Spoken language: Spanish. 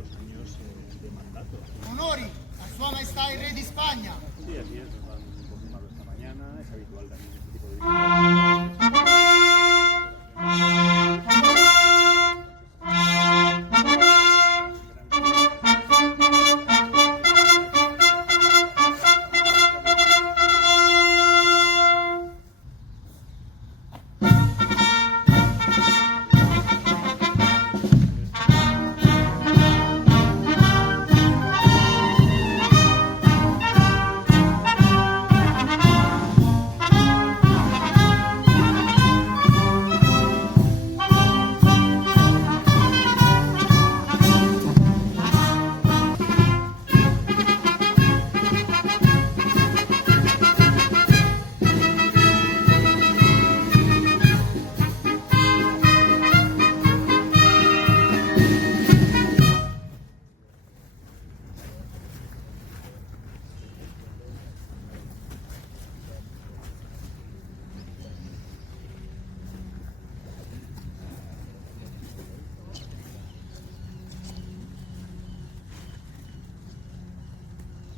2 años de mandato. Onori a Sua Maestà el Rey de España. Sí, así es, nos han confirmado esta mañana, es habitual también